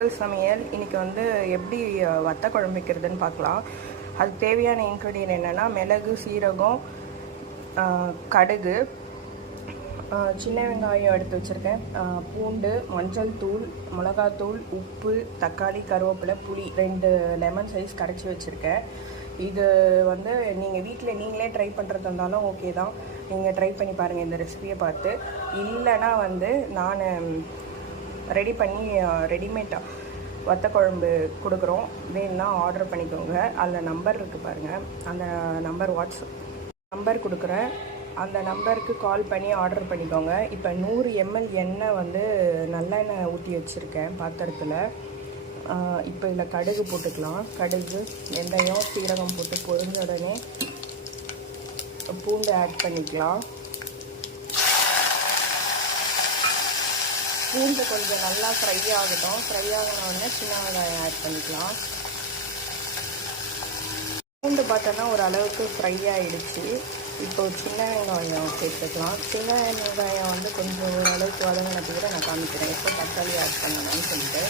சமையல் இன்றைக்கி வந்து எப்படி வத்த குழம்பு வைக்கிறதுன்னு பார்க்கலாம். அதுக்கு தேவையான இன்க்ரீடியன்ட் என்னென்னா மிளகு, சீரகம், கடுகு, சின்ன வெங்காயம் எடுத்து வச்சுருக்கேன், பூண்டு, மஞ்சள் தூள், மிளகாத்தூள், உப்பு, தக்காளி, கருவேப்பிலை, புளி 2 லெமன் சைஸ் கரைச்சி வச்சுருக்கேன். இது வந்து நீங்கள் வீட்டில் நீங்களே ட்ரை பண்ணுறது இருந்தாலும் ஓகே தான். நீங்கள் ட்ரை பண்ணி பாருங்கள் இந்த ரெசிபியை பார்த்து. இல்லைன்னா வந்து நான் ரெடி பண்ணி ரெடிமேடாக வத்த குழம்பு கொடுக்குறோம், வேணுன்னா ஆர்டர் பண்ணிக்கோங்க. அதில் நம்பர் இருக்குது பாருங்கள், அந்த நம்பர் வாட்ஸ்அப் நம்பர் கொடுக்குறேன், அந்த நம்பருக்கு கால் பண்ணி ஆர்டர் பண்ணிக்கோங்க. இப்போ 100 ml எண்ணெய் வந்து நல்லெண்ணெய் ஊற்றி வச்சுருக்கேன் பாத்திரத்தில். இப்போ இதில் கடுகு போட்டுக்கலாம். கடுகு, வெந்தயம், சீரகம் போட்டு பொரிஞ்ச உடனே பூண்டு ஆட் பண்ணிக்கலாம். பூண்டு கொஞ்சம் நல்லா ஃப்ரை ஆகட்டும். ஃப்ரை ஆகினோடனே சின்ன வெங்காயம் ஆட் பண்ணிக்கலாம். பூண்டு பார்த்தோன்னா ஓரளவுக்கு ஃப்ரை ஆகிடுச்சு. இப்போ சின்ன வெங்காயம் சேர்த்துக்கலாம். சின்ன வெங்காயம் வந்து கொஞ்சம் ஓரளவுக்கு வதங்கினதுக்கு நான் காமிக்கிறேன் எப்போ தக்காளி ஆட் பண்ணணும்னு சொல்லிட்டு.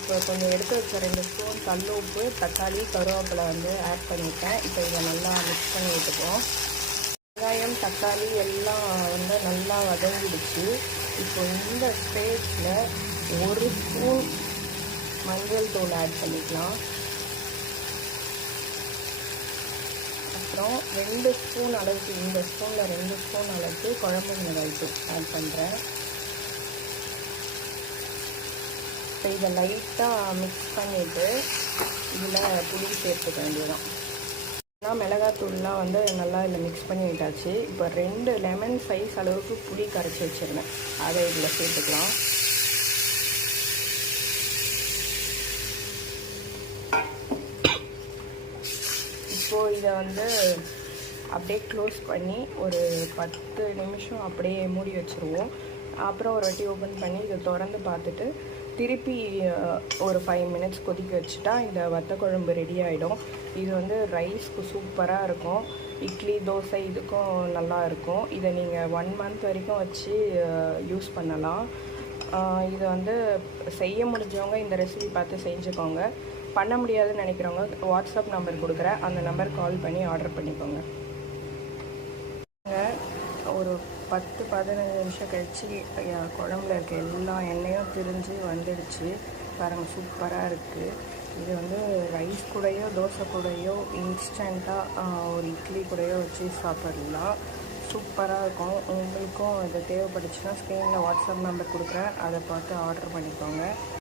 இப்போ கொஞ்சம் எடுத்து வச்ச 2 ஸ்பூன் கல் உப்பு, தக்காளி, கருவேப்பிலை வந்து ஆட் பண்ணிட்டேன். இப்போ இதை நல்லா மிக்ஸ் பண்ணி விட்டுப்போம். வெங்காயம், தக்காளி எல்லாம் வந்து நல்லா வதங்கிடுச்சு. இப்போ இந்த ஸ்டேஜில் 1 ஸ்பூன் மஞ்சள் தூள் ஆட் பண்ணிக்கலாம். அப்புறம் 2 ஸ்பூன் அளவுக்கு, இந்த ஸ்பூனில் 2 ஸ்பூன் அளவுக்கு குழம்பு மிளகாய் தூள் ஆட் பண்ணுறேன். இப்போ இதை லைட்டாக மிக்ஸ் பண்ணிவிட்டு இதில் புளி சேர்த்துக்க வேண்டியதான். மிளகாத்தூள்லாம் வந்து நல்லா இதில் மிக்ஸ் பண்ணி விட்டாச்சு. இப்போ 2 லெமன் சைஸ் அளவுக்கு புளி கரைச்சி வச்சுருந்தேன், அதை இதில் சேர்த்துக்கலாம். இப்போது இதை வந்து அப்படியே க்ளோஸ் பண்ணி ஒரு 10 நிமிஷம் அப்படியே மூடி வச்சுருவோம். அப்புறம் ஒரு வாட்டி ஓப்பன் பண்ணி இதை திறந்து பார்த்துட்டு திருப்பி ஒரு 5 மினிட்ஸ் கொதிக்க வச்சுட்டா இந்த வத்த குழம்பு ரெடி ஆகிடும். இது வந்து ரைஸ்க்கு சூப்பராக இருக்கும், இட்லி, தோசை இதுக்கும் நல்லா இருக்கும். இதை நீங்கள் 1 மந்த் வரைக்கும் வச்சு யூஸ் பண்ணலாம். இதை வந்து செய்ய முடிஞ்சவங்க இந்த ரெசிபி பார்த்து செஞ்சுக்கோங்க. பண்ண முடியாதுன்னு நினைக்கிறவங்க வாட்ஸ்அப் நம்பர் கொடுக்குறேன், அந்த நம்பர் கால் பண்ணி ஆர்டர் பண்ணிக்கோங்க. ஒரு 10-15 நிமிஷம் கழிச்சு குழம்புல இருக்க எல்லா எண்ணெயும் திரிஞ்சு வந்துடுச்சு பாருங்கள், சூப்பராக இருக்குது. இது வந்து ரைஸ் கூடயோ தோசை கூடயோ இன்ஸ்டண்ட்டாக ஒரு இட்லி கூடயோ வச்சு சாப்பிடலாம், சூப்பராக இருக்கும். உங்களுக்கும் இது தேவைப்பட்டுச்சுன்னா ஸ்க்ரீனில் வாட்ஸ்அப் நம்பர் கொடுக்குறேன், அதை பார்த்து ஆர்டர் பண்ணிக்கோங்க.